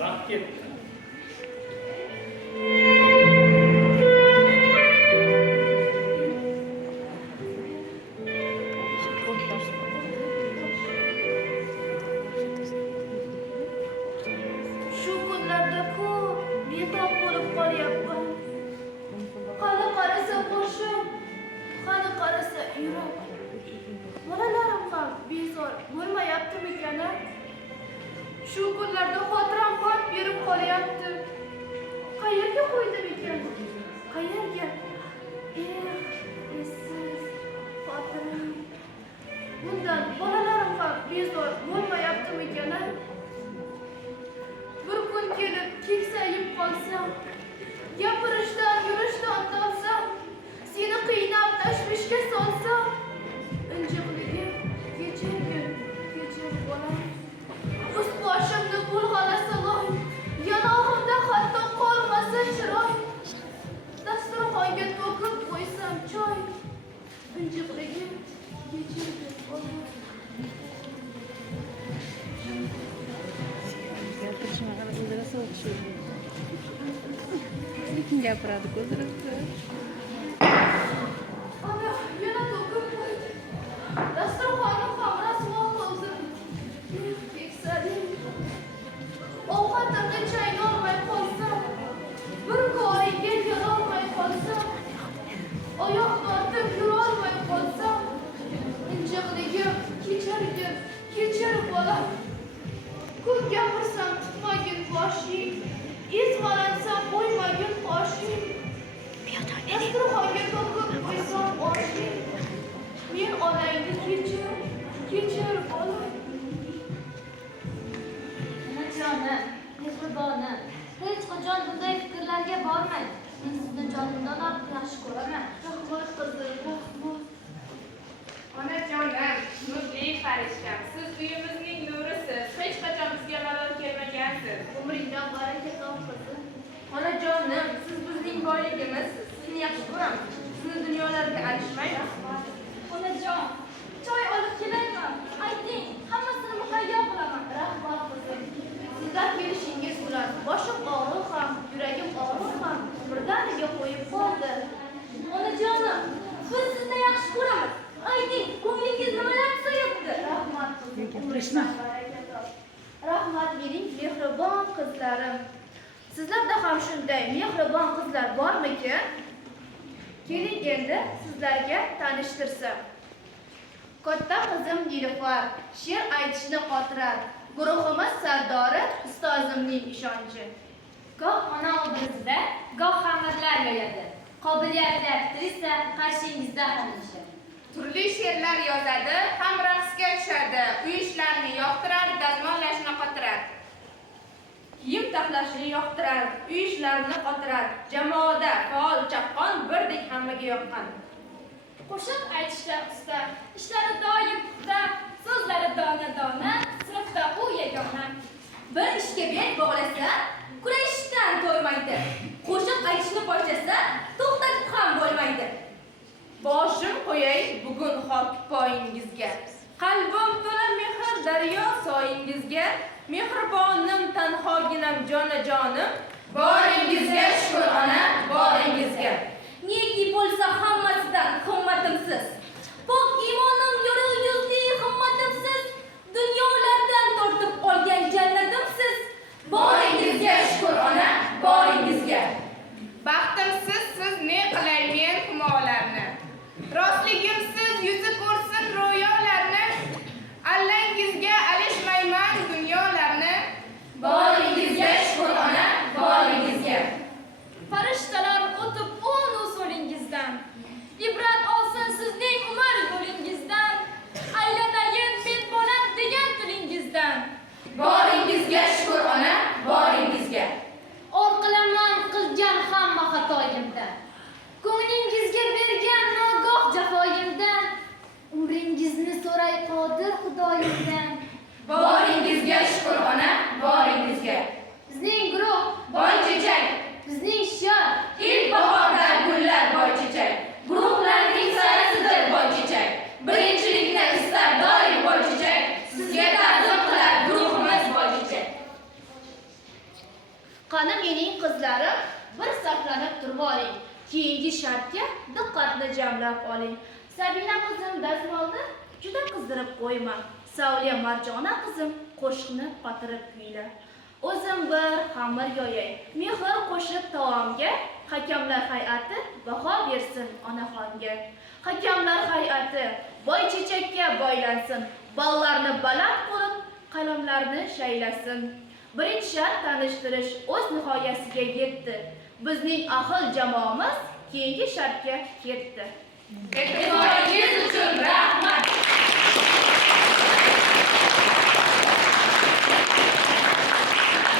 Vaqt ketdi. Shu kunlarda-ku betob bo'lib qolyapman. Qani qarasa boshim, qani qarasa yurak. Bolalarim ham bezor bo'lmayaptimikan? Shu kunlarda xotiram qolib yurib qolyapti. Qayerga qo'ydim ekan? Qayerga? Esiz xotiram. Bundan bolalarim ham bezor bo'lmayaptimikan? Bir kun kelib keksayib qolsam, gapirishdan, yurishdan topsam, seni qiynab tashvishga solsam, injiqligim kechir bolam. Ust boshimni bulg'alasa voy, yanog'imda hatto qolmasa chiroy. Dasturxonga to'kib qo'ysam choy, injiqligim kechir bolam. Lekin gapiradi ko'zirasi. Ana, yana to'kib qo'ydi. Dasturxonni ham rasvo qildim. Keksadim. Ovqatimni chaynolmay qolsam, bir ko'ringga kelolmay qolsam, oyoq tortib yurolmay qolsam, injiqligim kechir bolam. Ko'p gapirsam tutmagin boshing, ezg'alansam qo'ymagin qoshing. Dasturxonga to'kib qo'ysam oshing, men onangni kechir bolam. Onajonim, mehribonim, hech qachon bunday fikrlarga bormang. Men sizni jonimdan ortiq yaxshi ko'raman. Rahmat qizim, rahmat. Onajonim, nurli farishtam, siz uyimizning nurisiz. Hech qachon bizga malol kelmagansiz. Umringdan baraka top qizim. Onajonim, siz bizning boyligimizsiz. Sizni yaxshi ko'ramiz. Sizni dunyolarga alishmaymiz. Onajon, choy olib kelayman. Ayting, hammasini muhayyo qilaman. Rahmat qizim. Sizlar kelishingiz bilan boshim og'riq ham, yuragim og'riq ham birdaniga qo'yib qoldi. Onajonim, biz sizni yaxshi ko'ramiz. Ayting, ko'nglingiz nimalar tuyapti? Rahmat qizim. Umringdan baraka top. Rahmat mening mehribon qizlarim. Sizlarda ham shunday mehribon qizlar bormikan? Keling endi sizlarga tanishtirsam. Katta qizim Nilufar she'r aytishni qotirar. Guruhimiz sardori ustozimning ishonchi. Goh ona obrazida, goh xamirlar yoyadi. Qobiliyatli aktrisa qarshingizda hamisha. Turli she'rlar yozadi, ham raqsga tushadi. Uy ishlarini yoqtirar, dazmollashni qotirar. Kiyim taxlashni yoqtirar, uy ishlarini qotirar. Jamoada faol chaqqon birdek hammaga yoqqan. Qo'shiq aytishda usta, ishlari doim puxta, so'zlari dona-dona, sinfda u yagona. Bir ishga bel bog'lasa, kurashishdan to'ymaydi. Qo'shiq aytishni boshlasa, to'xtatib ham bo'lmaydi. Boshim qo'yay bugun xok poyingizga. Qalbim to'la mehr daryo soyingizga. Mehribonim tanhoginam jonajonim. Boringizga shukr ona, boringizga. Neki bo'lsa hammasidan qimmatimsiz. Pok imonim yorug' yuzli himmatimsiz. Dunyolardan tortib olgan jannatimsiz. Boringizga shukr ona, boringizga. Baxtimsiz siz ne qilay men humolarni. Rostligimsiz yuzi ko'rsin ro'yolarni. Allangizga alishmayman dunyolarni. Boringizga shukr ona, boringizga. Farishtalar o'tib o'n usulingizdan. Ibrat olsin sizning Qani mening qizlarim, bir saflanib turib oling. Keyingi shartga diqqatni jamlab oling. Sabina qizim dazmolni juda qizdirib qo'yma. Savliya Marjona qizim qo'shiqni qotirib kuyla. O'zim bir xamir yoyay. Mehr qo'shib taomga, hakamlar hay'ati baho bersin onaxonga. Hakamlar hay'ati boy chechakka boylansin, ballarni baland qilib, qalamlarni shaylasin. Birinchi shart tanishtirish o'z nihoyasiga yetdi. Bizning ahil jamoamiz keyingi shartga ketdi. E'tiboringiz uchun rahmat.